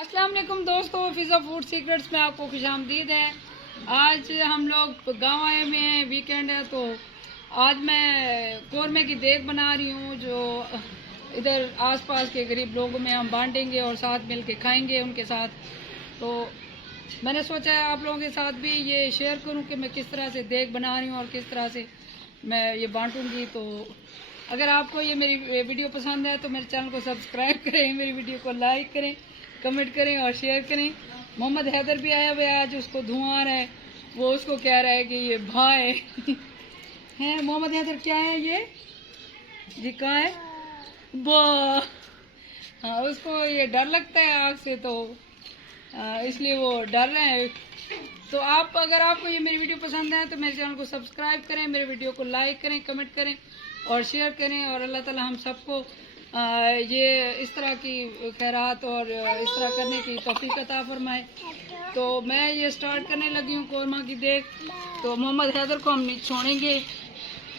अस्सलाम वालेकुम दोस्तों, फिजा फूड सीक्रेट्स में आपको खुशामदीद है। आज हम लोग गांव आए हुए हैं, वीकेंड है, तो आज मैं कौरमे की देग बना रही हूँ जो इधर आसपास के गरीब लोगों में हम बांटेंगे और साथ मिल के खाएंगे उनके साथ। तो मैंने सोचा है आप लोगों के साथ भी ये शेयर करूँ कि मैं किस तरह से देग बना रही हूँ और किस तरह से मैं ये बांटूंगी। तो अगर आपको ये मेरी वीडियो पसंद है तो मेरे चैनल को सब्सक्राइब करें, मेरी वीडियो को लाइक करें, कमेंट करें और शेयर करें। मोहम्मद हैदर भी आया हुआ है आज, उसको धुआं आ रहा है, वो उसको कह रहा है कि ये भाई है। मोहम्मद हैदर क्या है ये जी, कहाँ है बा? हाँ, उसको ये डर लगता है आग से, तो इसलिए वो डर रहे हैं। तो आप अगर आपको ये मेरी वीडियो पसंद है तो मेरे चैनल को सब्सक्राइब करें, मेरे वीडियो को लाइक करें, कमेंट करें और शेयर करें। और अल्लाह ताला हम सबको ये इस तरह की खैरात और इस तरह करने की तौफीक अता फरमाए। तो मैं ये स्टार्ट करने लगी हूँ कौरमा की देग। तो मोहम्मद हैदर को हम नहीं छोड़ेंगे,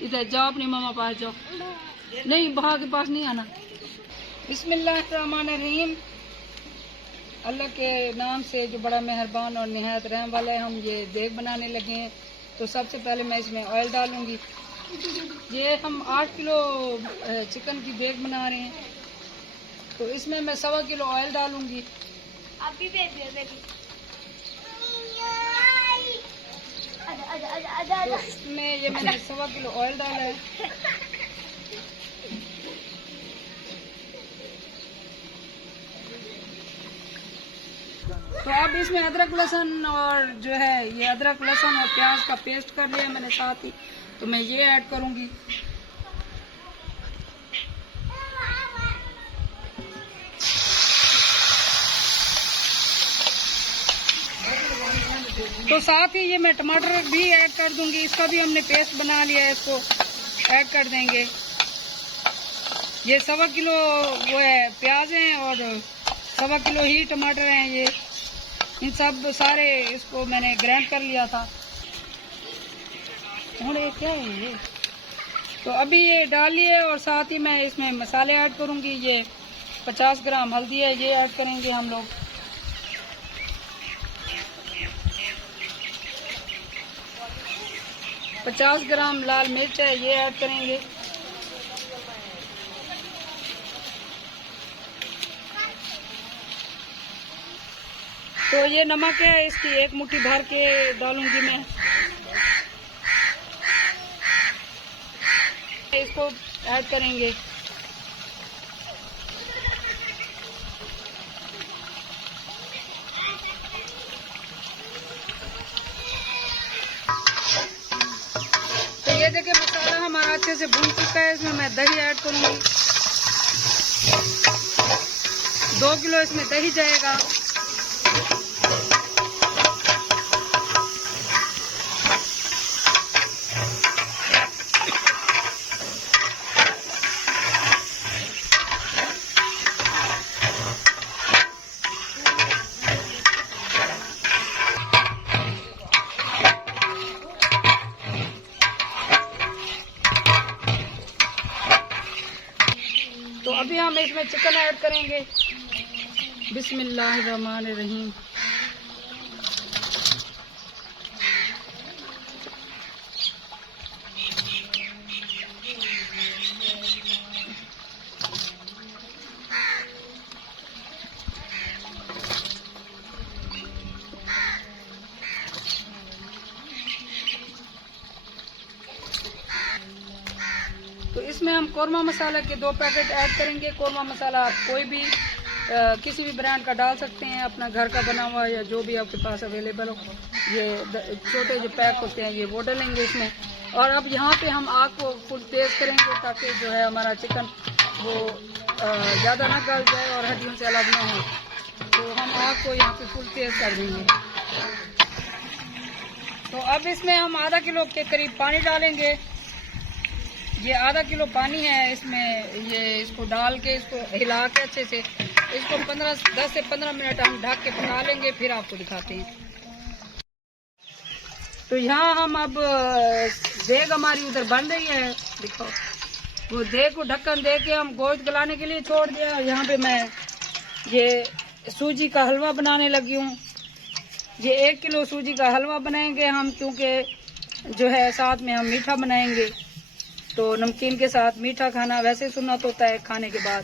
इधर जाओ अपने मामा पास जाओ, नहीं बहा के पास नहीं आना। बिस्मिल्लाहिर्रहमानिर्रहीम, अल्लाह के नाम से जो बड़ा मेहरबान और निहायत रहम वाला है। हम ये देग बनाने लगे हैं। तो सबसे पहले मैं इसमें ऑयल डालूंगी। ये हम 8 किलो चिकन की देग बना रहे हैं, तो इसमें मैं 1.25 किलो ऑयल डालूंगी। तो इसमें ये मैंने 1.25 किलो ऑयल डाला है। तो अब इसमें अदरक लहसुन और जो है ये अदरक लहसुन और प्याज का पेस्ट कर लिया मैंने साथ ही, तो मैं ये ऐड करूंगी। तो साथ ही ये मैं टमाटर भी ऐड कर दूंगी, इसका भी हमने पेस्ट बना लिया है, इसको ऐड कर देंगे। ये 1.25 किलो वो है प्याज हैं और 1.25 किलो ही टमाटर हैं। ये इन सब सारे इसको मैंने ग्राइंड कर लिया था। और ये क्या है ये? तो अभी ये डालिए और साथ ही मैं इसमें मसाले ऐड करूंगी। ये 50 ग्राम हल्दी है, ये ऐड करेंगे हम लोग। $50 ग्राम लाल मिर्च है, ये ऐड करेंगे। तो ये नमक है, इसकी 1 मुट्ठी भर के डालूंगी मैं। इसको ऐड करेंगे। तो ये देखिए मसाला हमारा अच्छे से भून चुका है। इसमें मैं दही ऐड करूंगी। 2 किलो इसमें दही जाएगा। तो अभी हम इसमें चिकन ऐड करेंगे। बिस्मिल्लाहिर्रहमानिर्रहीम। तो इसमें हम कौरमा मसाला के 2 पैकेट ऐड करेंगे। कौरमा मसाला आप कोई भी किसी भी ब्रांड का डाल सकते हैं, अपना घर का बना हुआ या जो भी आपके पास अवेलेबल हो। ये छोटे जो पैक होते हैं ये वो डालेंगे इसमें। और अब यहाँ पे हम आग को फुल तेज करेंगे ताकि जो है हमारा चिकन वो ज़्यादा ना गल जाए और हड्डियों से अलग ना हो। तो हम आग को यहाँ पे फुल तेज कर देंगे। तो अब इसमें हम आधा किलो के करीब पानी डालेंगे। ये आधा किलो पानी है, इसमें ये इसको डाल के इसको हिला के अच्छे से इसको 10 से 15 मिनट हम ढक के पका लेंगे, फिर आपको दिखाते हैं। तो यहाँ हम अब देग हमारी उधर बन रही है, देखो वो देग को ढक्कन दे के हम गोश्त गलाने के लिए छोड़ दिया। यहाँ पे मैं ये सूजी का हलवा बनाने लगी हूँ। ये 1 किलो सूजी का हलवा बनाएंगे हम, क्योंकि जो है साथ में हम मीठा बनाएंगे। तो नमकीन के साथ मीठा खाना वैसे सुन्नत होता है खाने के बाद,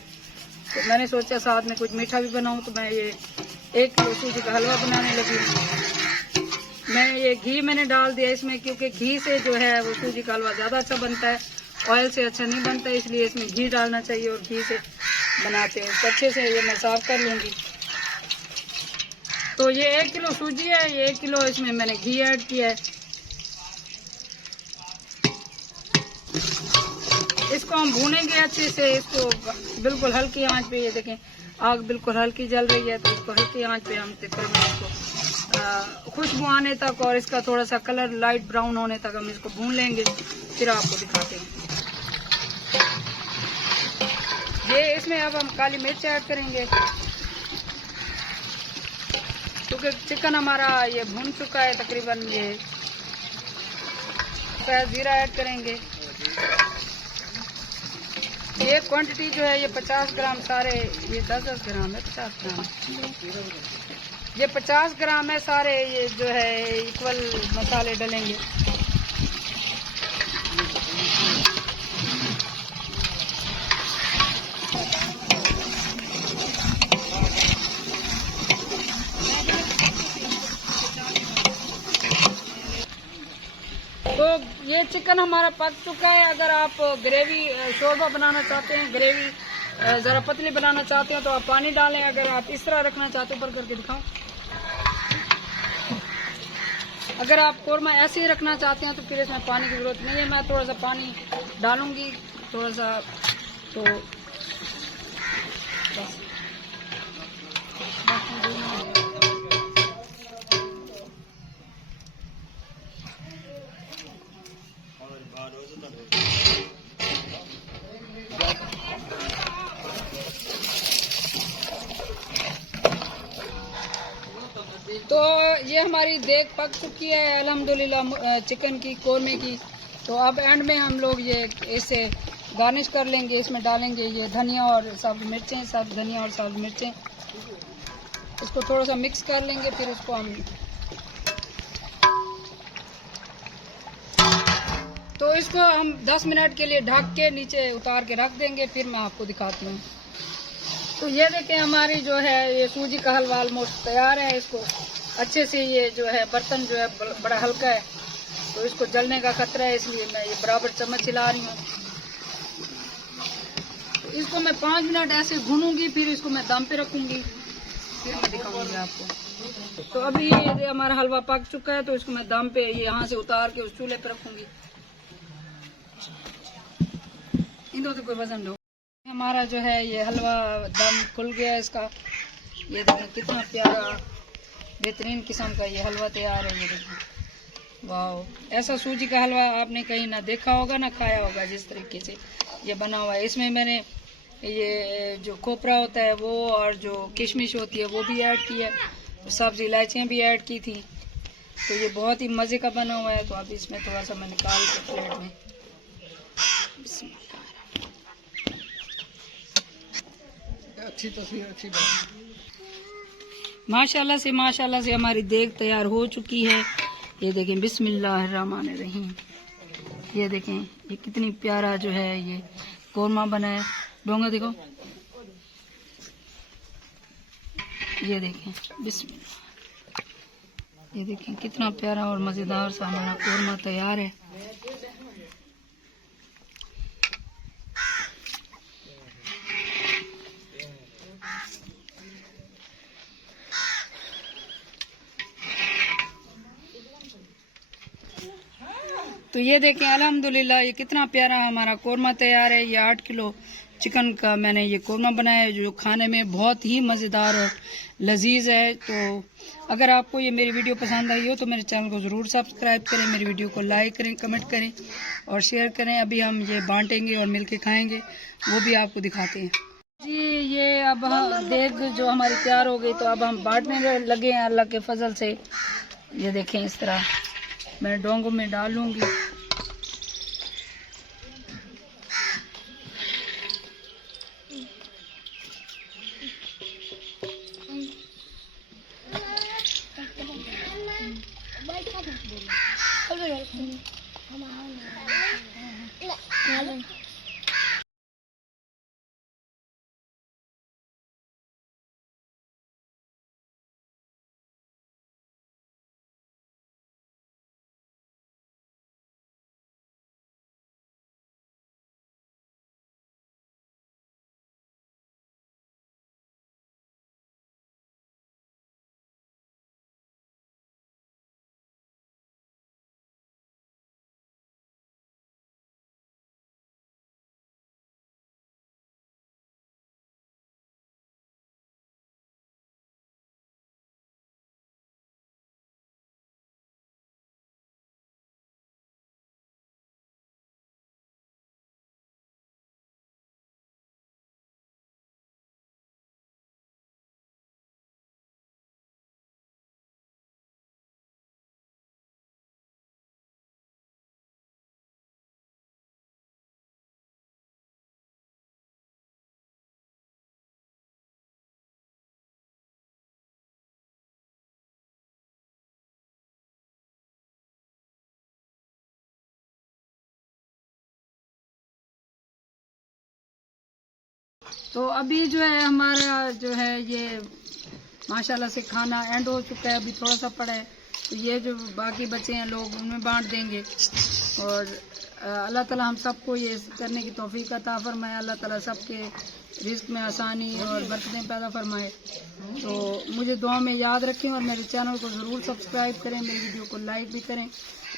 तो मैंने सोचा साथ में कुछ मीठा भी बनाऊं। तो मैं ये 1 किलो सूजी का हलवा बनाने लगी हूँ। मैं ये घी मैंने डाल दिया इसमें, क्योंकि घी से जो है वो सूजी का हलवा ज़्यादा अच्छा बनता है, ऑयल से अच्छा नहीं बनता, इसलिए इसमें घी डालना चाहिए और घी से बनाते हैं। तो अच्छे से ये मैं साफ कर लूँगी। तो ये 1 किलो सूजी है, ये 1 किलो इसमें मैंने घी ऐड किया है। इसको हम भूनेंगे अच्छे से, इसको बिल्कुल हल्की आंच पे। ये देखें आग बिल्कुल हल्की जल रही है, तो इसको हल्की आंच पे हम तकरीबन इसको खुशबू आने तक और इसका थोड़ा सा कलर लाइट ब्राउन होने तक हम इसको भून लेंगे, फिर आपको दिखाते हैं। ये इसमें अब हम काली मिर्च ऐड करेंगे, क्योंकि चिकन हमारा ये भून चुका है तकरीबन। ये जीरा ऐड करेंगे। ये क्वांटिटी जो है ये 50 ग्राम सारे, ये 10-10 ग्राम है, 50 ग्राम, ये 50 ग्राम है सारे। ये जो है इक्वल मसाले डलेंगे। तो ये चिकन हमारा पक चुका है। अगर आप ग्रेवी शोरबा बनाना चाहते हैं, ग्रेवी ज़रा पतली बनाना चाहते हो तो आप पानी डालें। अगर आप इस तरह रखना चाहते हो, ऊपर करके दिखाऊं, अगर आप कोरमा ऐसे ही रखना चाहते हैं तो फिर इसमें पानी की जरूरत नहीं है। मैं थोड़ा सा पानी डालूंगी, थोड़ा सा, तो बस। तो ये हमारी देग पक चुकी है अल्हम्दुलिल्लाह चिकन की, कोरमे की। तो अब एंड में हम लोग ये इसे गार्निश कर लेंगे। इसमें डालेंगे ये धनिया और साबुत मिर्चें, सब धनिया और साबुत मिर्चें। इसको थोड़ा सा मिक्स कर लेंगे, फिर इसको हम, तो इसको हम 10 मिनट के लिए ढक के नीचे उतार के रख देंगे, फिर मैं आपको दिखाती हूँ। तो ये देखें हमारी जो है ये सूजी का हलवा ऑलमोस्ट तैयार है। इसको अच्छे से, ये जो है बर्तन जो है बड़ा हल्का है, तो इसको जलने का खतरा है, इसलिए मैं ये बराबर चम्मच हिला रही हूँ। तो इसको मैं 5 मिनट ऐसे भूनूंगी, फिर इसको मैं दम पे रखूंगी, फिर मैं दिखाऊंगी आपको। तो अभी ये हमारा हलवा पक चुका है, तो इसको मैं दम पे यहाँ से उतार के उस चूल्हे पे रखूंगी। इन दो तो कोई वजन दो। हमारा जो है ये हलवा दम खुल गया इसका। ये देखें कितना प्यारा बेहतरीन किस्म का ये हलवा तैयार है। ये देखें, वाह, ऐसा सूजी का हलवा आपने कहीं ना देखा होगा ना खाया होगा, जिस तरीके से ये बना हुआ है। इसमें मैंने ये जो खोपरा होता है वो और जो किशमिश होती है वो भी ऐड की है, सब्ज़ इलायचियाँ भी ऐड की थी। तो ये बहुत ही मज़े का बना हुआ है। तो अब इसमें थोड़ा सा मैं निकाल के प्लेट में, अच्छी तस्वीर, अच्छी बात। माशाल्लाह से हमारी देग तैयार हो चुकी है। ये देखें, बिस्मिल्लाहिर्रहमानिर्रहीम। ये देखें ये कितनी प्यारा जो है ये कोरमा बना है। डोंगा देखो, ये देखें, बिस्मिल्लाह। ये देखें कितना प्यारा और मज़ेदार सा हमारा कोरमा तैयार है। तो ये देखें अल्हम्दुलिल्लाह ये कितना प्यारा हमारा कोरमा तैयार है। ये 8 किलो चिकन का मैंने ये कोरमा बनाया है, जो खाने में बहुत ही मज़ेदार और लजीज है। तो अगर आपको ये मेरी वीडियो पसंद आई हो तो मेरे चैनल को ज़रूर सब्सक्राइब करें, मेरी वीडियो को लाइक करें, कमेंट करें और शेयर करें। अभी हम ये बांटेंगे और मिलके खाएंगे, वो भी आपको दिखाते हैं जी। ये अब हम देग जो हमारी तैयार हो गई, तो अब हम बांटने लगे हैं अल्लाह के फजल से। ये देखें इस तरह मैं डोंगों में डालूंगी। तो अभी जो है हमारा जो है ये माशाल्लाह से खाना एंड हो चुका है, अभी थोड़ा सा पड़ा है, तो ये जो बाकी बचे हैं लोग उनमें बांट देंगे। और अल्लाह ताला हम सबको ये करने की तौफीक अता फरमाए, अल्लाह ताला सबके रिस्क में आसानी और बरकतें पैदा फरमाए। तो मुझे दुआ में याद रखें और मेरे चैनल को ज़रूर सब्सक्राइब करें, मेरी वीडियो को लाइक भी करें,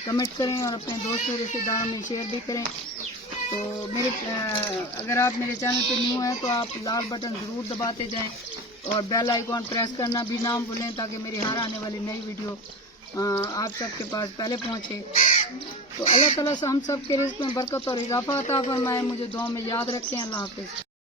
कमेंट करें और अपने दोस्तों रिश्तेदारों में शेयर भी करें। तो अगर आप मेरे चैनल पे न्यू हैं तो आप लाल बटन ज़रूर दबाते जाएं और बेल आइकॉन प्रेस करना भी ना भूलें, ताकि मेरी हर आने वाली नई वीडियो आप सबके पास पहले पहुंचे। तो अल्लाह ताला से हम सब के रिज़्क़ में बरकत और इजाफा अता फरमाए। मुझे दुआ में याद रखें। अल्लाह हाफ़िज़।